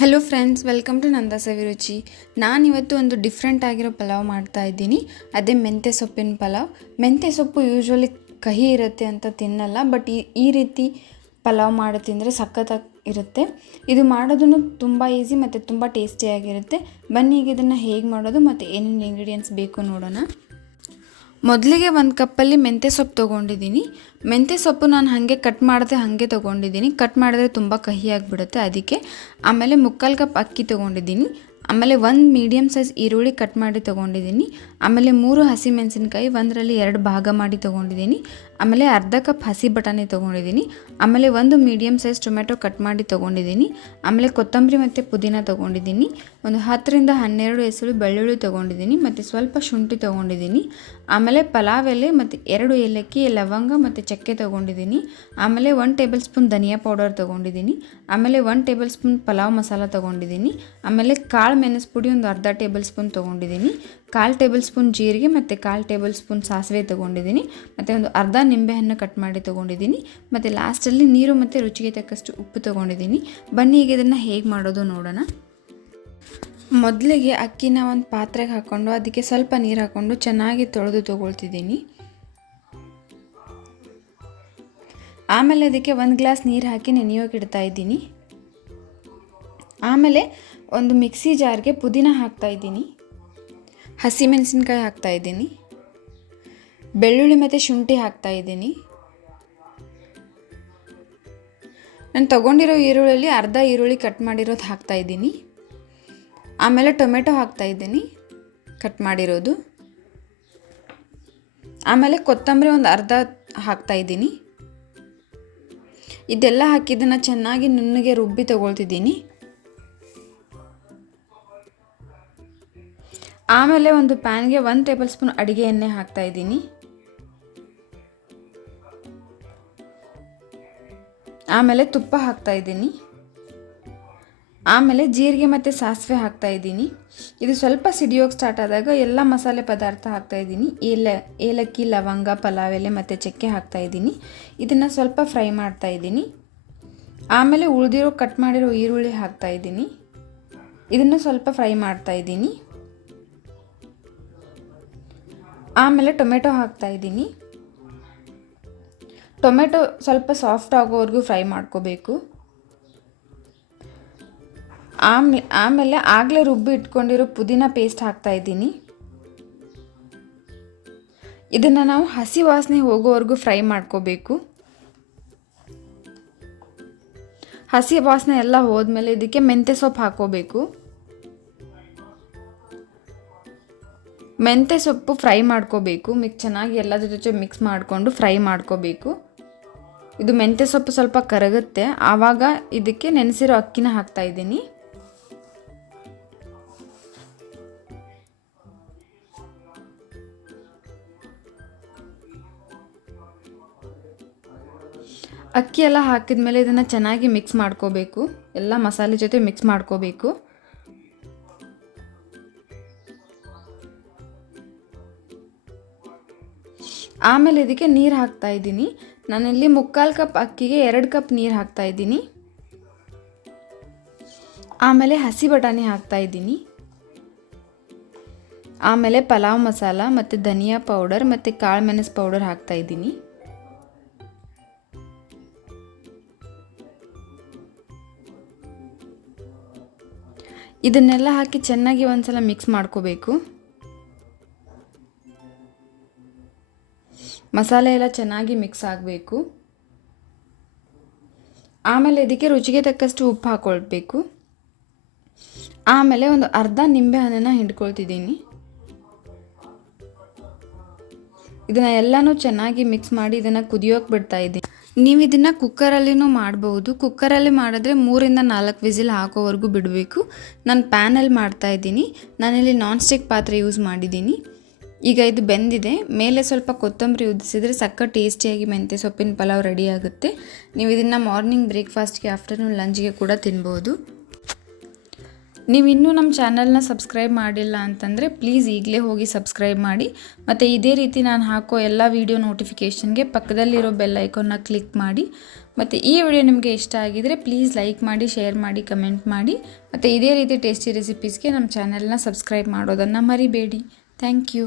Hello friends, welcome to ನಂದಾ ಸವಿರುಚಿ. ನಾನಿವತ್ತು ಒಂದು different ಆಗಿರೋ ಪಲಾವ್ ಮಾಡ್ತಾ ಇದ್ದೀನಿ. ಅದೇ ಮೆಂತ್ಯ ಸೊಪ್ಪಿನ ಪಲಾವ್. ಮೆಂತ್ಯ ಸೊಪ್ಪು ಯೂಶ್ವಲಿ ಕಹಿ ಇರುತ್ತೆ ಅಂತ ತಿನ್ನಲ್ಲ, ಬಟ್ ಈ ರೀತಿ ಪಲಾವ್ ಮಾಡಿ ತಿಂದರೆ ಸಖತ್ತಾಗಿ ಇರುತ್ತೆ. ಇದು ಮಾಡೋದನ್ನು ತುಂಬ ಈಸಿ ಮತ್ತು ತುಂಬ ಟೇಸ್ಟಿಯಾಗಿರುತ್ತೆ. ಬನ್ನಿ ಈಗ ಇದನ್ನು ಹೇಗೆ ಮಾಡೋದು ಮತ್ತು ಏನೇನು ಇಂಗ್ರೀಡಿಯೆಂಟ್ಸ್ ಬೇಕು ನೋಡೋಣ. ಮೊದಲಿಗೆ ಒಂದು ಕಪ್ಪಲ್ಲಿ ಮೆಂತ್ಯ ಸೊಪ್ಪು ತೊಗೊಂಡಿದ್ದೀನಿ. ಮೆಂತ್ಯ ಸೊಪ್ಪು ನಾನು ಹಾಗೆ ಕಟ್ ಮಾಡದೆ ಹಾಗೆ ತೊಗೊಂಡಿದ್ದೀನಿ. ಕಟ್ ಮಾಡಿದ್ರೆ ತುಂಬ ಕಹಿಯಾಗಿಬಿಡುತ್ತೆ, ಅದಕ್ಕೆ. ಆಮೇಲೆ 3/4 ಕಪ್ ಅಕ್ಕಿ ತೊಗೊಂಡಿದ್ದೀನಿ. ಆಮೇಲೆ 1 ಮೀಡಿಯಮ್ ಸೈಜ್ ಈರುಳ್ಳಿ ಕಟ್ ಮಾಡಿ ತೊಗೊಂಡಿದ್ದೀನಿ. ಆಮೇಲೆ 3 ಹಸಿಮೆಣಸಿನ್ಕಾಯಿ 1ರಲ್ಲಿ 2 ಭಾಗ ಮಾಡಿ ತೊಗೊಂಡಿದ್ದೀನಿ. ಆಮೇಲೆ ಅರ್ಧ ಕಪ್ ಹಸಿ ಬಟಾಣಿ ತೊಗೊಂಡಿದ್ದೀನಿ. ಆಮೇಲೆ 1 ಮೀಡಿಯಮ್ ಸೈಜ್ ಟೊಮೆಟೊ ಕಟ್ ಮಾಡಿ ತೊಗೊಂಡಿದ್ದೀನಿ. ಆಮೇಲೆ ಕೊತ್ತಂಬರಿ ಮತ್ತು ಪುದೀನ ತೊಗೊಂಡಿದ್ದೀನಿ. ಒಂದು 10ರಿಂದ 12 ಎಸಳು ಬೆಳ್ಳುಳ್ಳಿ ತೊಗೊಂಡಿದ್ದೀನಿ ಮತ್ತು ಸ್ವಲ್ಪ ಶುಂಠಿ ತೊಗೊಂಡಿದ್ದೀನಿ. ಆಮೇಲೆ ಪಲಾವ್ ಎಲೆ ಮತ್ತು 2 ಏಲಕ್ಕಿ, ಲವಂಗ ಮತ್ತು ಚಕ್ಕೆ ತೊಗೊಂಡಿದ್ದೀನಿ. ಆಮೇಲೆ 1 ಟೇಬಲ್ ಸ್ಪೂನ್ ಧನಿಯಾ ಪೌಡರ್ ತೊಗೊಂಡಿದ್ದೀನಿ. ಆಮೇಲೆ 1 ಟೇಬಲ್ ಸ್ಪೂನ್ ಪಲಾವ್ ಮಸಾಲ ತೊಗೊಂಡಿದ್ದೀನಿ. ಆಮೇಲೆ ಕಾಳು ಮೆಣಸು ಪುಡಿ ಒಂದು ಅರ್ಧ ಟೇಬಲ್ ಸ್ಪೂನ್ ತೊಗೊಂಡಿದ್ದೀನಿ. 1/4 ಟೇಬಲ್ ಸ್ಪೂನ್ ಜೀರಿಗೆ ಮತ್ತು 1/4 ಟೇಬಲ್ ಸ್ಪೂನ್ ಸಾಸಿವೆ ತೊಗೊಂಡಿದ್ದೀನಿ. ಮತ್ತು ಒಂದು ಅರ್ಧ ನಿಂಬೆಹಣ್ಣು ಕಟ್ ಮಾಡಿ ತೊಗೊಂಡಿದ್ದೀನಿ. ಮತ್ತು ಲಾಸ್ಟಲ್ಲಿ ನೀರು ಮತ್ತು ರುಚಿಗೆ ತಕ್ಕಷ್ಟು ಉಪ್ಪು ತೊಗೊಂಡಿದ್ದೀನಿ. ಬನ್ನಿ ಈಗ ಇದನ್ನು ಹೇಗೆ ಮಾಡೋದು ನೋಡೋಣ. ಮೊದಲಿಗೆ ಅಕ್ಕಿನ ಒಂದು ಪಾತ್ರೆಗೆ ಹಾಕ್ಕೊಂಡು ಅದಕ್ಕೆ ಸ್ವಲ್ಪ ನೀರು ಹಾಕ್ಕೊಂಡು ಚೆನ್ನಾಗಿ ತೊಳೆದು ತೊಗೊಳ್ತಿದ್ದೀನಿ. ಆಮೇಲೆ ಅದಕ್ಕೆ 1 ಗ್ಲಾಸ್ ನೀರು ಹಾಕಿ ನೆನೆಯೋಕೆ ಇಡ್ತಾ ಇದ್ದೀನಿ. ಆಮೇಲೆ ಒಂದು ಮಿಕ್ಸಿ ಜಾರ್ಗೆ ಪುದೀನ ಹಾಕ್ತಾಯಿದ್ದೀನಿ, ಹಸಿಮೆಣಸಿನ್ಕಾಯಿ ಹಾಕ್ತಾಯಿದ್ದೀನಿ, ಬೆಳ್ಳುಳ್ಳಿ ಮತ್ತು ಶುಂಠಿ ಹಾಕ್ತಾಯಿದ್ದೀನಿ. ನಾನು ತೊಗೊಂಡಿರೋ ಈರುಳ್ಳಿಯಲ್ಲಿ ಅರ್ಧ ಈರುಳ್ಳಿ ಕಟ್ ಮಾಡಿರೋದು ಹಾಕ್ತಾಯಿದ್ದೀನಿ. ಆಮೇಲೆ ಟೊಮೆಟೊ ಹಾಕ್ತಾಯಿದ್ದೀನಿ ಕಟ್ ಮಾಡಿರೋದು. ಆಮೇಲೆ ಕೊತ್ತಂಬರಿ ಒಂದು ಅರ್ಧ ಹಾಕ್ತಾಯಿದ್ದೀನಿ. ಇದೆಲ್ಲ ಹಾಕಿದ್ದನ್ನು ಚೆನ್ನಾಗಿ ನುಣ್ಣಗೆ ರುಬ್ಬಿ ತೊಗೊಳ್ತಿದ್ದೀನಿ. ಆಮೇಲೆ ಒಂದು ಪ್ಯಾನ್ಗೆ 1 ಟೇಬಲ್ ಸ್ಪೂನ್ ಅಡುಗೆ ಎಣ್ಣೆ ಹಾಕ್ತಾಯಿದ್ದೀನಿ. ಆಮೇಲೆ ತುಪ್ಪ ಹಾಕ್ತಾಯಿದ್ದೀನಿ. ಆಮೇಲೆ ಜೀರಿಗೆ ಮತ್ತು ಸಾಸಿವೆ ಹಾಕ್ತಾಯಿದ್ದೀನಿ. ಇದು ಸ್ವಲ್ಪ ಸಿಡಿಯೋಕೆ ಸ್ಟಾರ್ಟ್ ಆದಾಗ ಎಲ್ಲ ಮಸಾಲೆ ಪದಾರ್ಥ ಹಾಕ್ತಾಯಿದ್ದೀನಿ. ಏಲಕ್ಕಿ, ಲವಂಗ, ಪಲಾವ್ ಎಲೆ ಮತ್ತು ಚಕ್ಕೆ ಹಾಕ್ತಾಯಿದ್ದೀನಿ. ಇದನ್ನು ಸ್ವಲ್ಪ ಫ್ರೈ ಮಾಡ್ತಾಯಿದ್ದೀನಿ. ಆಮೇಲೆ ಉಳಿದಿರೋ ಕಟ್ ಮಾಡಿರೋ ಈರುಳ್ಳಿ ಹಾಕ್ತಾಯಿದ್ದೀನಿ. ಇದನ್ನು ಸ್ವಲ್ಪ ಫ್ರೈ ಮಾಡ್ತಾಯಿದ್ದೀನಿ. ಆಮೇಲೆ ಟೊಮೆಟೊ ಹಾಕ್ತಾಯಿದ್ದೀನಿ. ಟೊಮೆಟೊ ಸ್ವಲ್ಪ ಸಾಫ್ಟ್ ಆಗೋವರೆಗೂ ಫ್ರೈ ಮಾಡ್ಕೋಬೇಕು. ಆಮೇಲೆ ಆಗಲೇ ರುಬ್ಬಿ ಇಟ್ಕೊಂಡಿರೋ ಪುದೀನ ಪೇಸ್ಟ್ ಹಾಕ್ತಾಯಿದ್ದೀನಿ. ಇದನ್ನು ನಾವು ಹಸಿ ವಾಸನೆ ಹೋಗೋವರೆಗೂ ಫ್ರೈ ಮಾಡ್ಕೋಬೇಕು. ಹಸಿ ವಾಸನೆ ಎಲ್ಲ ಹೋದ್ಮೇಲೆ ಇದಕ್ಕೆ ಮೆಂತ್ಯ ಸೊಪ್ಪು ಹಾಕ್ಕೋಬೇಕು. ಮೆಂತ್ಯ ಸೊಪ್ಪು ಫ್ರೈ ಮಾಡ್ಕೋಬೇಕು. ಚೆನ್ನಾಗಿ ಎಲ್ಲದರ ಜೊತೆ ಮಿಕ್ಸ್ ಮಾಡಿಕೊಂಡು ಫ್ರೈ ಮಾಡ್ಕೋಬೇಕು. ಇದು ಮೆಂತ್ಯ ಸೊಪ್ಪು ಸ್ವಲ್ಪ ಕರಗುತ್ತೆ, ಆವಾಗ ಇದಕ್ಕೆ ನೆನೆಸಿರೋ ಅಕ್ಕಿನ ಹಾಕ್ತಾಯಿದ್ದೀನಿ. ಅಕ್ಕಿ ಎಲ್ಲ ಹಾಕಿದ ಮೇಲೆ ಇದನ್ನು ಚೆನ್ನಾಗಿ ಮಿಕ್ಸ್ ಮಾಡ್ಕೋಬೇಕು. ಎಲ್ಲ ಮಸಾಲೆ ಜೊತೆ ಮಿಕ್ಸ್ ಮಾಡ್ಕೋಬೇಕು. ಆಮೇಲೆ ಇದಕ್ಕೆ ನೀರು ಹಾಕ್ತಾಯಿದ್ದೀನಿ. ನಾನಿಲ್ಲಿ 3/4 ಕಪ್ ಅಕ್ಕಿಗೆ 2 ಕಪ್ ನೀರು ಹಾಕ್ತಾಯಿದ್ದೀನಿ. ಆಮೇಲೆ ಹಸಿ ಬಟಾಣಿ ಹಾಕ್ತಾಯಿದ್ದೀನಿ. ಆಮೇಲೆ ಪಲಾವ್ ಮಸಾಲ ಮತ್ತು ಧನಿಯಾ ಪೌಡರ್ ಮತ್ತು ಕಾಳು ಮೆಣಸು ಪೌಡರ್ ಹಾಕ್ತಾಯಿದ್ದೀನಿ. ಇದನ್ನೆಲ್ಲ ಹಾಕಿ ಚೆನ್ನಾಗಿ ಒಂದ್ಸಲ ಮಿಕ್ಸ್ ಮಾಡ್ಕೋಬೇಕು. ಮಸಾಲೆ ಎಲ್ಲ ಚೆನ್ನಾಗಿ ಮಿಕ್ಸ್ ಆಗಬೇಕು. ಆಮೇಲೆ ಇದಕ್ಕೆ ರುಚಿಗೆ ತಕ್ಕಷ್ಟು ಉಪ್ಪು ಹಾಕ್ಕೊಳ್ಬೇಕು. ಆಮೇಲೆ ಒಂದು ಅರ್ಧ ನಿಂಬೆ ಹಣ್ಣನ್ನು ಹಿಂಡ್ಕೊಳ್ತಿದ್ದೀನಿ. ಇದನ್ನು ಎಲ್ಲನೂ ಚೆನ್ನಾಗಿ ಮಿಕ್ಸ್ ಮಾಡಿ ಇದನ್ನು ಕುದಿಯೋಕೆ ಬಿಡ್ತಾ ಇದ್ದೀನಿ. ನೀವು ಇದನ್ನು ಕುಕ್ಕರಲ್ಲಿನೂ ಮಾಡ್ಬೋದು. ಕುಕ್ಕರಲ್ಲಿ ಮಾಡಿದ್ರೆ 3ರಿಂದ 4 ವಿಸಿಲ್ ಹಾಕೋವರೆಗೂ ಬಿಡಬೇಕು. ನಾನು ಪ್ಯಾನಲ್ಲಿ ಮಾಡ್ತಾಯಿದ್ದೀನಿ. ನಾನಿಲ್ಲಿ ನಾನ್ ಸ್ಟಿಕ್ ಪಾತ್ರೆ ಯೂಸ್ ಮಾಡಿದ್ದೀನಿ. ಈಗ ಇದು ಬೆಂದಿದೆ. ಮೇಲೆ ಸ್ವಲ್ಪ ಕೊತ್ತಂಬರಿ ಉದಿಸಿದರೆ ಸಕ್ಕ ಟೇಸ್ಟಿಯಾಗಿ ಮೆಂತ್ಯ ಸೊಪ್ಪಿನ ಪಲಾವ್ ರೆಡಿ ಆಗುತ್ತೆ. ನೀವು ಇದನ್ನು ಮಾರ್ನಿಂಗ್ ಬ್ರೇಕ್ಫಾಸ್ಟ್ಗೆ, ಆಫ್ಟರ್ನೂನ್ ಲಂಚ್ಗೆ ಕೂಡ ತಿನ್ಬೋದು. ನೀವು ಇನ್ನೂ ನಮ್ಮ ಚಾನಲ್ನ ಸಬ್ಸ್ಕ್ರೈಬ್ ಮಾಡಿಲ್ಲ ಅಂತಂದರೆ ಪ್ಲೀಸ್ ಈಗಲೇ ಹೋಗಿ ಸಬ್ಸ್ಕ್ರೈಬ್ ಮಾಡಿ. ಮತ್ತು ಇದೇ ರೀತಿ ನಾನು ಹಾಕೋ ಎಲ್ಲ ವೀಡಿಯೋ ನೋಟಿಫಿಕೇಷನ್ಗೆ ಪಕ್ಕದಲ್ಲಿರೋ ಬೆಲ್ ಐಕಾನ್ನ ಕ್ಲಿಕ್ ಮಾಡಿ. ಮತ್ತು ಈ ವಿಡಿಯೋ ನಿಮಗೆ ಇಷ್ಟ ಆಗಿದರೆ ಪ್ಲೀಸ್ ಲೈಕ್ ಮಾಡಿ, ಶೇರ್ ಮಾಡಿ, ಕಮೆಂಟ್ ಮಾಡಿ. ಮತ್ತು ಇದೇ ರೀತಿ ಟೇಸ್ಟಿ ರೆಸಿಪೀಸ್ಗೆ ನಮ್ಮ ಚಾನೆಲ್ನ ಸಬ್ಸ್ಕ್ರೈಬ್ ಮಾಡೋದನ್ನು ಮರಿಬೇಡಿ. Thank you.